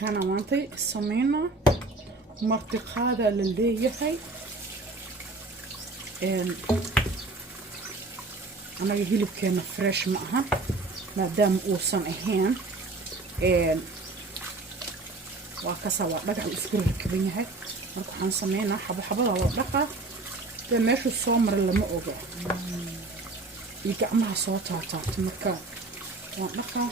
كان مانتي سمينا مرتق هذا اللي يحي أنا يهيلب كان فريش معها ما دام أوصن أهين وكسوا بدأ الأسبوع الكبير هاي مركو حنسمينا حبة لقى ده ماشو الصومر اللي ما أوجع يقعمها صوتها تاعت مكان ولقى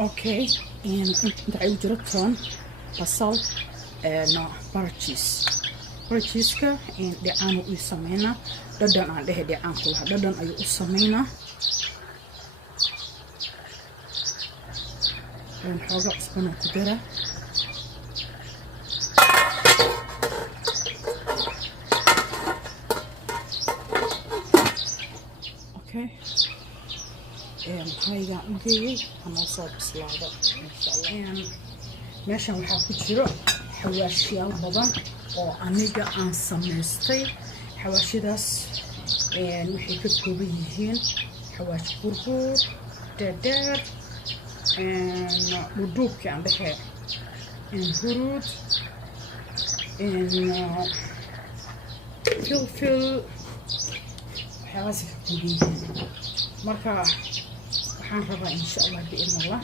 اوكي انت عايز جرتون بصل نوع بارتشيسكا دي انو يسمينا ددان aan dhehe dee aan kula dadan ayuu u sameynaa xooga cusbana ku dara okay هايga u geeyay ama soo bislaado insha Allah meeshan waxa ku jiro xawaashiyaal badan oo aniga aan sameystay xawaashidaas waxay ka kooban yihiin xawaash burbuur dheer dhudhuubka aan dhehe huruud filfil waxyaalahaas ka kooban yihiin marka waxaan rabaa insha Allah biidna Allah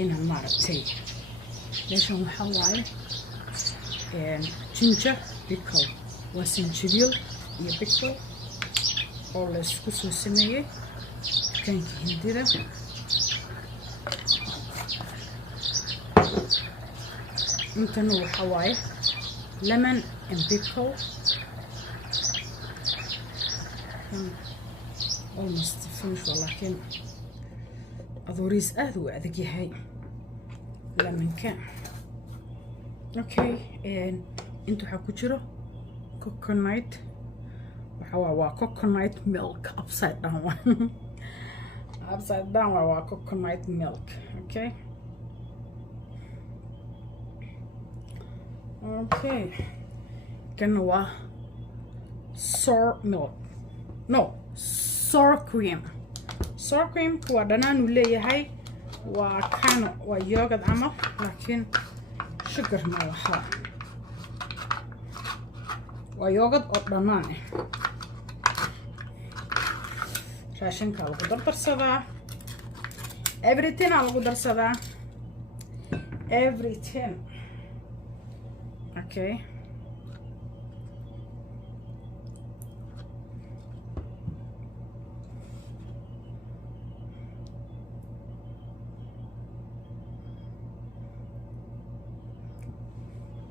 inaan maaragtay meeshan waxaa waaye ginger pickle waa sinjibiil iyo pickle oo la isku soo sameeyay dukaanka hindida intana waxaa waaye lemon and pickle almost finished ولكن أضوريس أذو أذك هاي لمن كان أوكي أنتو حكوشرو كوكونايت وحوا كوكونايت ميلك upside down upside down وحوا كوكونايت ميلك أوكي أوكي كانوا sour milk no sour cream هو دنان ولا هاي وكان ويوجد عمر لكن شجر ما وحلا ويوجد أطنان راشن كله قدر صدا everything على قدر صدا everything okay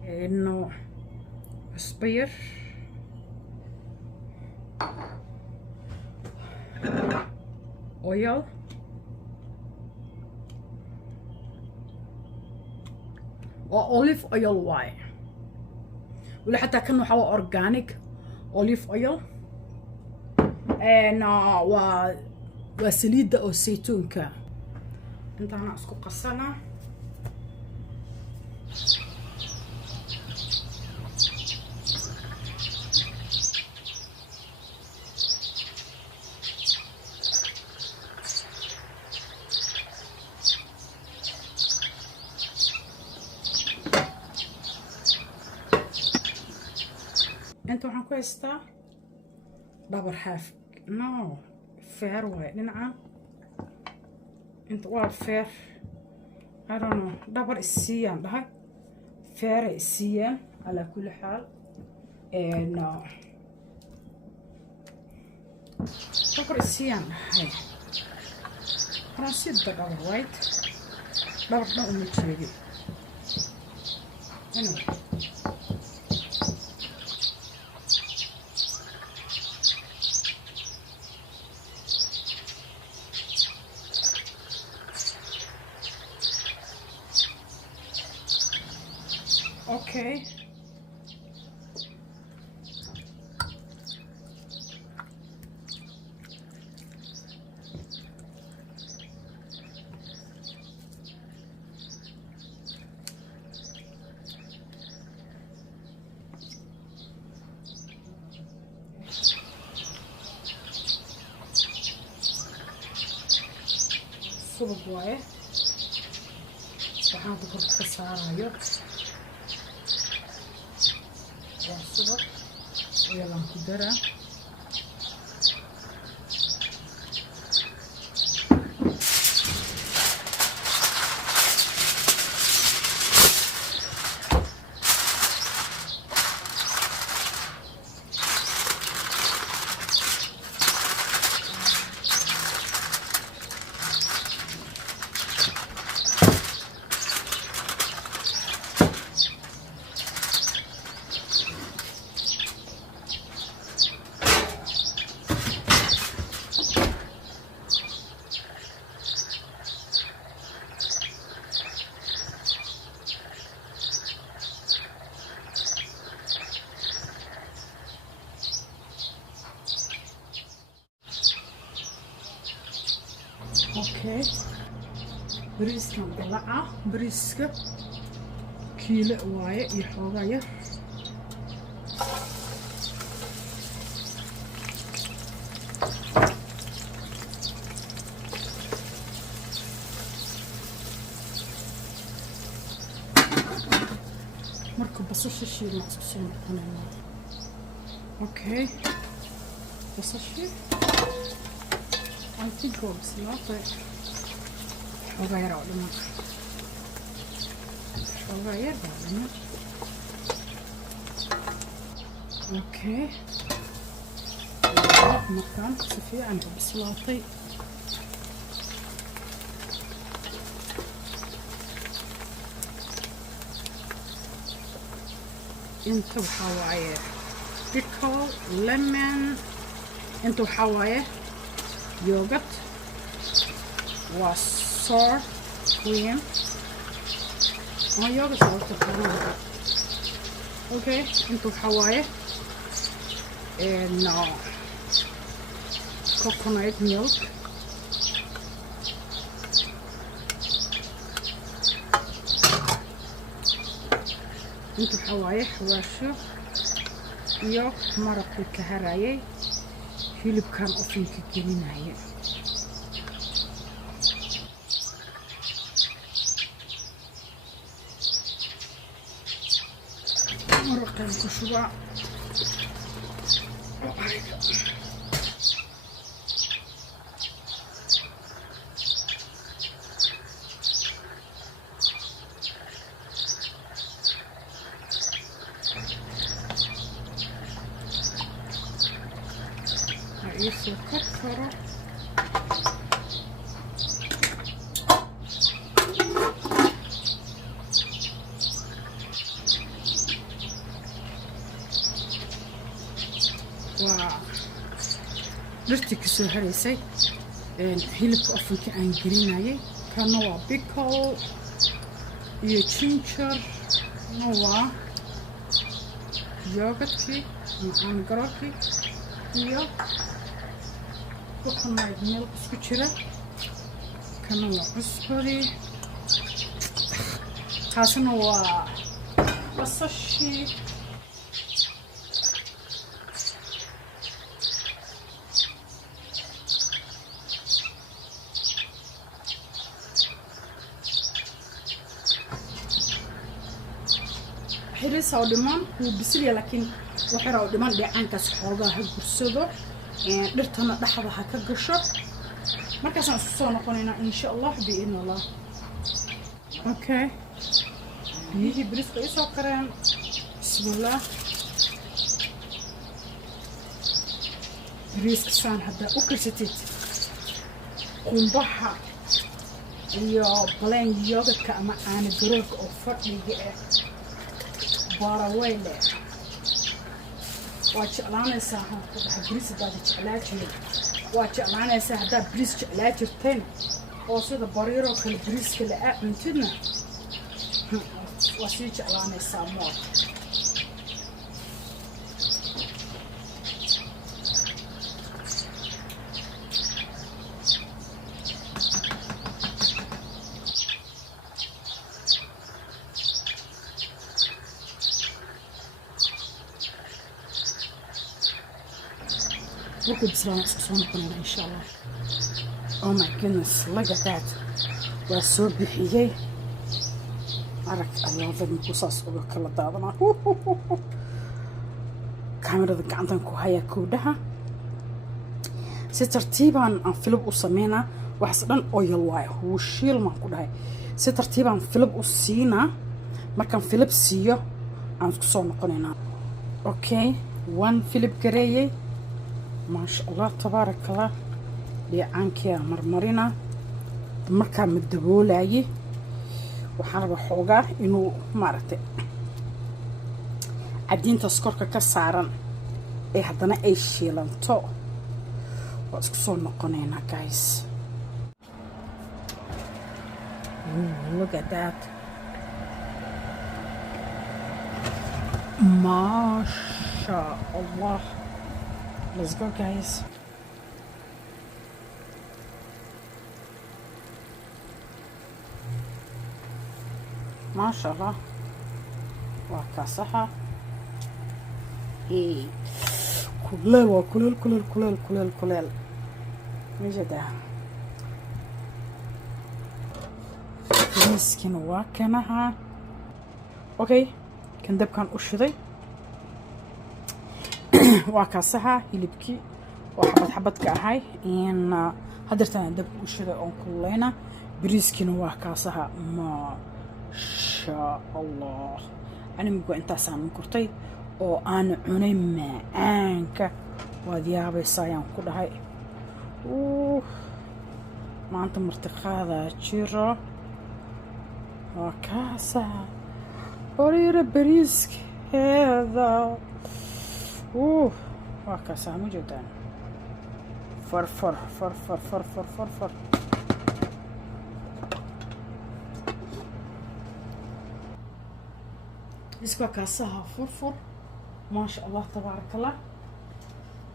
إنه أسبير أويل وأوليف أويل واي ولا حتى كانوا حوا أورجانيك أوليف أويل وسليد أو زيتون كا أنت أنا أسكو قصنا انت waxaan ku haystaa double half no fair way dhinaca inta waa fair I don't know double isiyaan dhahay fair isiyaan ala kulli xaal no double isiyaan dhahay rasid double white double no uma jeedi anyway okay subag waaye waxaan ku kor ka saarayo waa subag ayaan ku daraa okay bariiskan dalaca bariiska kiilo waaye iyo xoogaa yar marka basasha shiidan isku soo noqonayna okay basasha I think it's not it. Xogaayar oo dhan. Xogaayar oo dhan. Okay. Markaan si fiican u bislaatay. Inta waxaa waaye pickle, lemon. Inta waxaa waaye yogurt was sour cream yogurt okay into Hawaii and coconut milk into Hawaii xawaasho iyo maraqii ka harayay hilibkan ofinka gelinaya maraqan ku shuba يصير كفرة درتي كسر هريسي هيلك أفنك أنجريناي كان نوع بيكل يتشينشر نوع يوغتي أنجروكي يو coconut milk isku jira kana waa cusbadii taasina waa basashii حريصة ودمان هو بسيليا لكن وحرا ودمان دheecaankaas xoogaa ha gursado dhirtana dhaxda ha ka gasho markaasaan isku soo noqonaynaa insha Allah biidna Allah okay biyihii bariiska ay soo kareen bismillah bariiska saan haddaa u karsatid qumbaha iyo baleen yogurtka ama caano garoorka oo fadhiga ah baraweyle waa jeclaanaysaa bariis haddaad jeclaa jirin waa jeclaanaysaa haddaad bariis jeclaa jirteen oo sida bariiroo kale bariiska la-aa cuntidna waa sii jeclaanaysaa mood markuu bislaana isku soo noqonayna insha Allah oh my goodness look at that waa soo bixiyey arag allaada markuu saas uga kala daadanaa kaamirada gacantan ku hayaa koodhaha si tartiibaan aan filib u sameynaa waxaas dhan oyal waayo wuu shiilmaan ku dhahay si tartiibaan filib u siinaa markaan filib siiyo aan isku soo noqonaynaa okay one filib gareeyey ما شاء الله تبارك الله دheecaankia marmarina markaa madaboolaye waxaan rabaa xoogaa inuu maaragtay cadiintaas korka ka saaran ee haddana ay shiilanto waa isku soo noqonaynaa guys look at that ما شاء الله let's go guys ما شاء الله وكاسحة ايه كلال وكلال كلال كلال كلال كلال مجدا مسكين واكنها اوكي كان دب كان اشدي وكاسحة هلبكي وحبت حبت كاهاي ان هدرتنا دب اشدي اون كلنا بريسكين وكاسحة ما شاء الله أنا مقول أنت سامي كرتي أو أنا عني معانك وديابي صايم كل هاي ما أنت مرتخاذة جرا وكاسة ورير بريسك هذا وكاسة موجودا فرفر فرفر فرفر فرفر اسكو كاسها فرفر ما شاء الله تبارك الله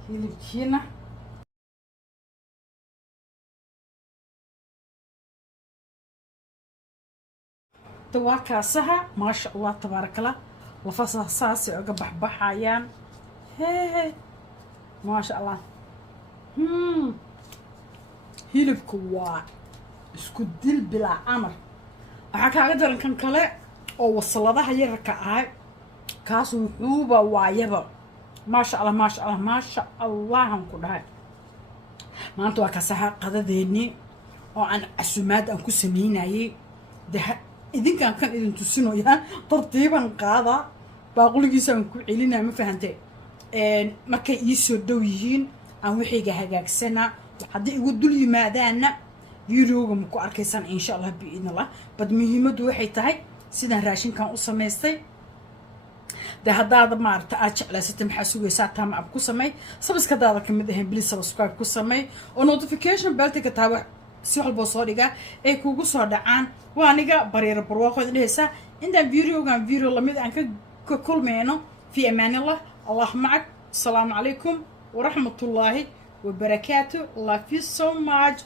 هيلبكينا توا كاسها ما شاء الله تبارك الله وفصل صاصي وقبح بحايان هي ما شاء الله هيلبكو وا اسكو دل بلا عمر waxaa kaaga daran kan kale oo wasaladaha yarka ah kaas wuxuuba waayaba maasha Allah aan ku dhahay maanta waa ka saxa qadadeeni oo aan casumaad aan ku sameynayay idinkaan kan idin tusinoyaa tartiiban qaada baaquligiisa aan ku celinaa ma fahantay markay ii soo dhow yihiin aan wixiga hagaagsana haddii igu dul yimaadaana videoga ma ku arkaysan insha Allah biidnillah bad muhiimadu waxay tahay sidaan raashinkan u samaystay de haddaada maarta aad jeclaysatay maxaa sugaysaa taama ab ku samay sabskadaada ka mid ahayn please subscribe ku samay oo notification bell-ta ka taaba si walba soo dhiga ay kugu soo dhacaan waa aniga bariir barwaaqood dhehaysa intaan video lamid aan ka kulmayno fi amaanillah Allah ma'ak assalamu alaykum wa rahmatullahi wa barakatuh love you so much